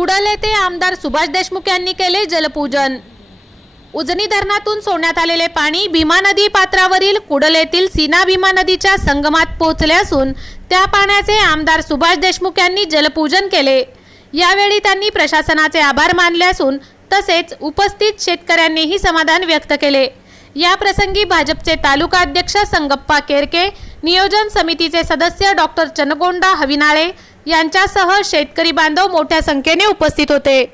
Cuddle येथे आमदार सुभाष देशमुख यांनी केले जलपूजन. उजनी धरणातून सोडण्यात आलेले पाणी भीमा नदी पात्रावरील कुडल येथील सीना भीमा नदीच्या संगमात पोहोचले असून त्या पाण्याचे आमदार सुभाष देशमुख यांनी जलपूजन केले. यावेळी त्यांनी प्रशासनाचे आभार मानले असून तसेच उपस्थित शेतकऱ्यांनीही समाधान व्यक्त केले. या प्रसंगी भाजपचे तालुका अध्यक्ष संगप्पा केरके नियोजन समितीचे सदस्य डॉक्टर चनगोंडा हविनाळे यांच्यासह शेतकरी बांधव मोठ्या संख्येने उपस्थित होते.